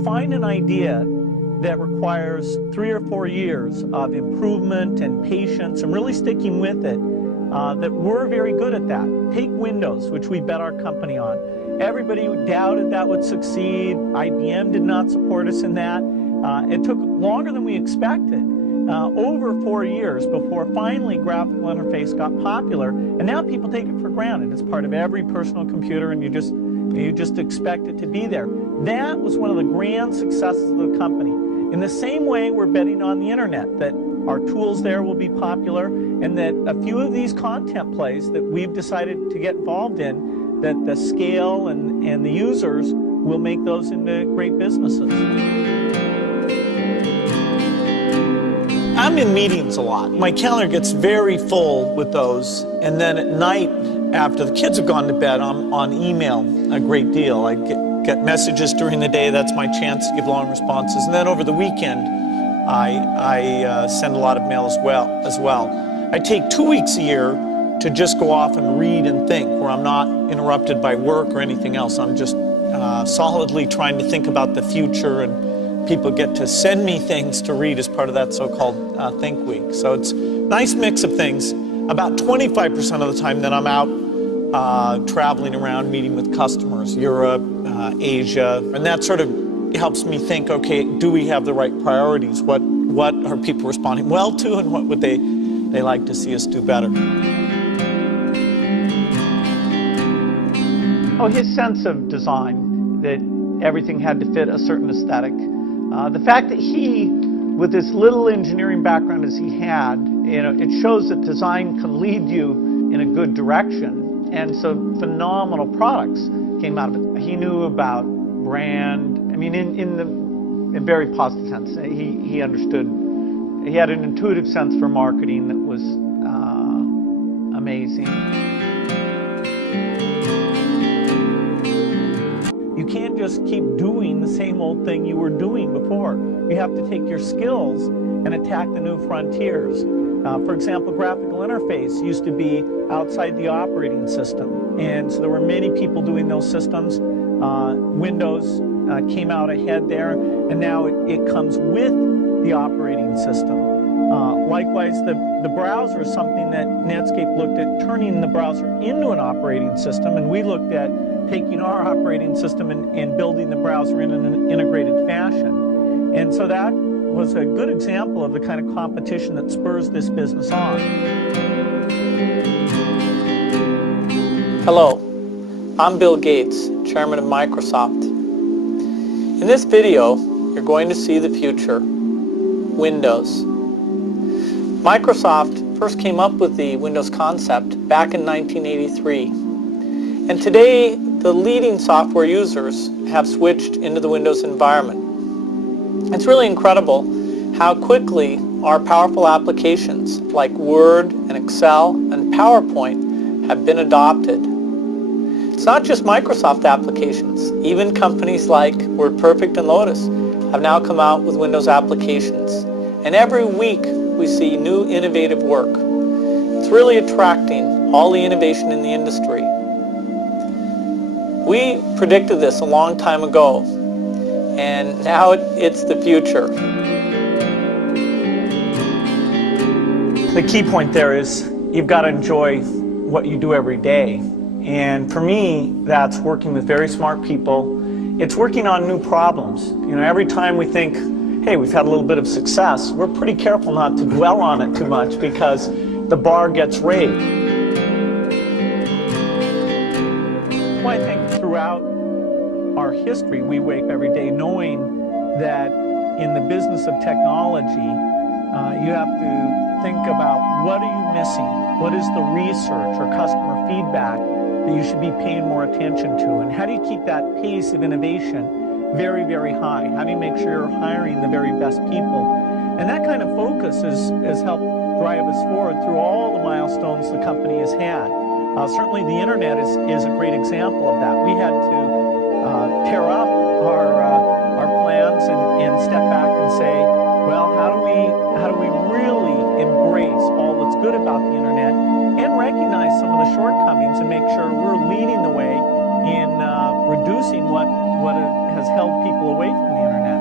you find an idea that requires 3 or 4 years of improvement and patience and really sticking with it, that we're very good at that. Take Windows, which we bet our company on. Everybody doubted that would succeed. IBM did not support us in that. It took longer than we expected, over 4 years before finally graphical interface got popular, and now people take it for granted. It's part of every personal computer, and you just expect it to be there. That was one of the grand successes of the company. In the same way, we're betting on the internet, that our tools there will be popular, and that a few of these content plays that we've decided to get involved in, that the scale and the users will make those into great businesses. I'm in meetings a lot. My calendar gets very full with those, and then at night, after the kids have gone to bed, I'm on email a great deal. I get messages during the day. That's my chance to give long responses. And then over the weekend, I send a lot of mail as well. I take 2 weeks a year to just go off and read and think, where I'm not interrupted by work or anything else. I'm just solidly trying to think about the future, and people get to send me things to read as part of that so-called Think Week. So it's a nice mix of things. About 25% of the time that I'm out traveling around, meeting with customers, Europe, Asia, and that sort of helps me think, okay, do we have the right priorities? What are people responding well to, and what would they like to see us do better? Oh, his sense of design, that everything had to fit a certain aesthetic. The fact that he, with this little engineering background as he had, it shows that design can lead you in a good direction, and so phenomenal products came out of it. He knew about brand. I mean, in a very positive sense. He understood. He had an intuitive sense for marketing that was amazing. You can't just keep doing the same old thing you were doing before. You have to take your skills and attack the new frontiers. For example, graphical interface used to be outside the operating system, and so there were many people doing those systems. Windows came out ahead there, and now it comes with the operating system. Likewise, the browser is something that Netscape looked at, turning the browser into an operating system, and we looked at taking our operating system and building the browser in an integrated fashion. And so that was a good example of the kind of competition that spurs this business on. Hello, I'm Bill Gates, Chairman of Microsoft. In this video, you're going to see the future, Windows. Microsoft first came up with the Windows concept back in 1983. And today, the leading software users have switched into the Windows environment. It's really incredible how quickly our powerful applications like Word and Excel and PowerPoint have been adopted. It's not just Microsoft applications. Even companies like WordPerfect and Lotus have now come out with Windows applications. And every week we see new innovative work. It's really attracting all the innovation in the industry. We predicted this a long time ago, and now it's the future. The key point there is you've got to enjoy what you do every day. And for me, that's working with very smart people. It's working on new problems. Every time we think, hey, we've had a little bit of success, we're pretty careful not to dwell on it too much because the bar gets raised. Well, I think throughout our history, we wake up every day knowing that in the business of technology, you have to think about what are you missing? What is the research or customer feedback that you should be paying more attention to? And how do you keep that pace of innovation very, very high? How do you make sure you're hiring the very best people? And that kind of focus has helped drive us forward through all the milestones the company has had. Certainly the internet is a great example of that. We had to tear up our plans and step back and say, well, how do we really embrace all that's good about the internet and recognize some of the shortcomings and make sure we're leading the way in reducing what has has held people away from the internet.